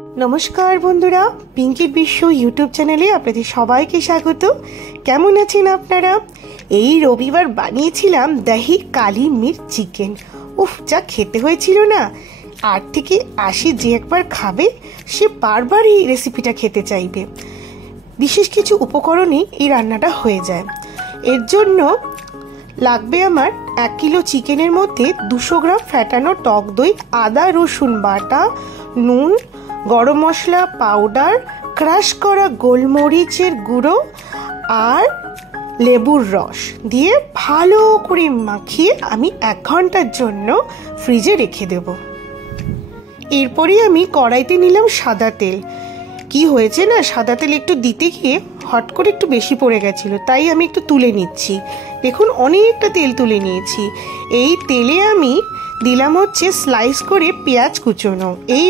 নমস্কার বন্ধুরা, পিঙ্কির বিশ্ব ইউটিউব চ্যানেলে আপনাদের সবাইকে স্বাগত। কেমন আছেন আপনারা? এই রবিবার বানিয়েছিলাম দহি কালি মির্চ চিকেন। উফ, যা খেতে হয়েছিল না! 8 থেকে 80 যে একবার খাবে সে বারবার এই রেসিপিটা খেতে চাইবে। বিশেষ কিছু উপকরণে এই রান্নাটা হয়ে যায়। এর জন্য লাগবে আমার 1 কিলো চিকেনের মধ্যে 200 গ্রাম ফ্যাটানো টক দই, আদা রসুন বাটা, নুন, গরম মশলা পাউডার, ক্রাশ করা গোলমরিচের গুঁড়ো আর লেবুর রস দিয়ে ভালো করে মাখিয়ে আমি 1 ঘন্টার জন্য ফ্রিজে রেখে দেব। এরপরে আমি কড়াইতে নিলাম সাদা তেল। কি হয়েছে না, সাদা তেল একটু দিতে গিয়ে হট করে একটু বেশি পড়ে গেছিলো, তাই আমি একটু তুলে নিচ্ছি। দেখুন, অনেকটা তেল তুলে নিয়েছি। এই তেলে আমি দিলাম হচ্ছে স্লাইস করে পেঁয়াজ কুচোনো। এই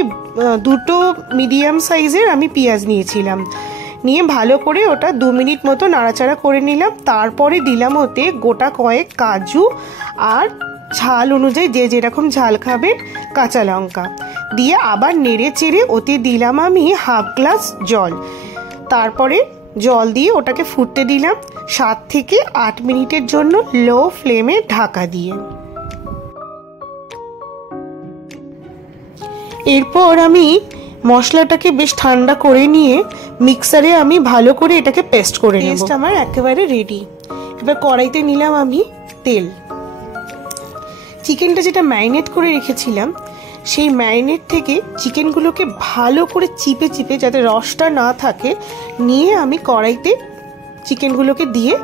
2টো মিডিয়াম সাইজের আমি পেঁয়াজ নিয়েছিলাম, নিয়ে ভালো করে ওটা 2 মিনিট মতো নাড়াচাড়া করে নিলাম। তারপরে দিলাম ওতে গোটা কয়েক কাজু আর ঝাল অনুযায়ী যে যেরকম ঝাল খাবেন কাঁচা লঙ্কা দিয়ে আবার নেড়ে চেড়ে ওতে দিলাম আমি 1/2 গ্লাস জল। তারপরে জল দিয়ে ওটাকে ফুটতে দিলাম 7 থেকে 8 মিনিটের জন্য লো ফ্লেমে ঢাকা দিয়ে। এরপর আমি মশলাটাকে বেশ ঠান্ডা করে নিয়ে মিক্সারে আমি ভালো করে এটাকে পেস্ট করে নেব। পেস্ট আমার একেবারে রেডি। এবার কড়াইতে নিলাম আমি তেল। চিকেনটা যেটা ম্যারিনেট করে রেখেছিলাম সেই ম্যারিনেট থেকে চিকেনগুলোকে ভালো করে চিপে চিপে, যাতে রসটা না থাকে, নিয়ে আমি কড়াইতে চিকেনগুলোকে দিয়ে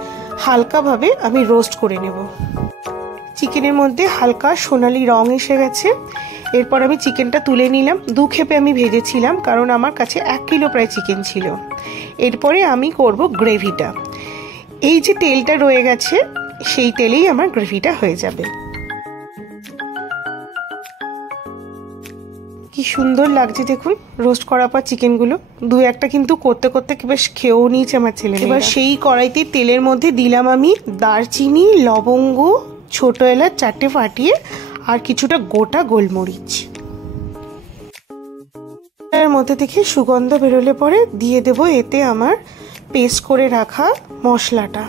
হালকাভাবে আমি রোস্ট করে নেব। চিকেনের মধ্যে হালকা সোনালি রং এসে গেছে। এরপর আমি চিকেনটা তুলে নিলাম। 2 খেপে আমি ভেজেছিলাম, কারণ আমার কাছে 1 কিলো প্রায় চিকেন ছিল। এরপরে আমি করব গ্রেভিটা। এই যে তেলটা রয়ে গেছে সেই তেলেই আমার গ্রেভিটা হয়ে যাবে। কি সুন্দর লাগছে দেখুন রোস্ট করার পর চিকেনগুলো। 2-1টা কিন্তু করতে করতে বেশ খেয়েও নিয়েছে আমার ছেলে। এবার সেই কড়াইতে তেলের মধ্যে দিলাম আমি দারচিনি, লবঙ্গ, ছোট এলাচ 4টে ফাটিয়ে আর কিছুটা গোটা গোলমরিচ। এর মধ্যে থেকে সুগন্ধ বেরোলে পরে দিয়ে দেব এতে আমার পেস্ট করে রাখা মশলাটা।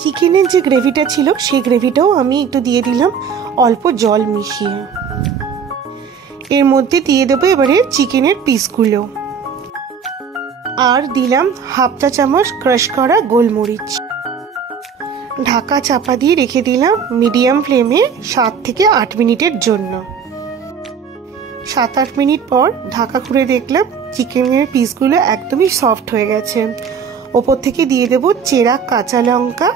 চিকেনের যে গ্রেভিটা ছিল সেই গ্রেভিটাও আমি একটু দিয়ে দিলাম অল্প জল মিশিয়ে। এর মধ্যে দিয়ে দেবো এবারে চিকেনের পিসগুলো আর দিলাম 1/2 চা চামচ ক্রাশ করা গোলমরিচ। ঢাকা চাপা দিয়ে রেখে দিলাম মিডিয়াম ফ্লেমে 7 থেকে 8 মিনিটের জন্য। 7-8 মিনিট পর ঢাকা খুলে দেখলাম চিকেনের পিসগুলো একদমই সফট হয়ে গেছে। ওপর থেকে দিয়ে দেব চেরা কাঁচা লঙ্কা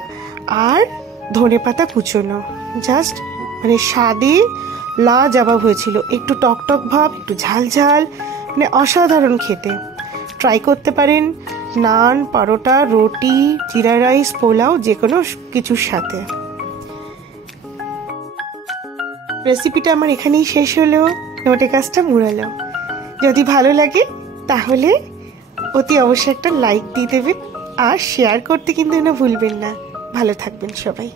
আর ধনেপাতা কুচোনো। জাস্ট মানে স্বাদে লাজবাব হয়েছিল। একটু টক টক ভাব, একটু ঝাল ঝাল, মানে অসাধারণ খেতে। ট্রাই করতে পারেন নান, পরোটা, রুটি, জিরা রাইস, পোলাও, যে কোনো কিছুর সাথে। রেসিপিটা আমার এখানেই শেষ হলো, নোটে কাজটা মুড়ালো। যদি ভালো লাগে তাহলে অতি অবশ্যই একটা লাইক দিয়ে দেবেন আর শেয়ার করতে কিন্তু ভুলবেন না। ভালো থাকবেন সবাই।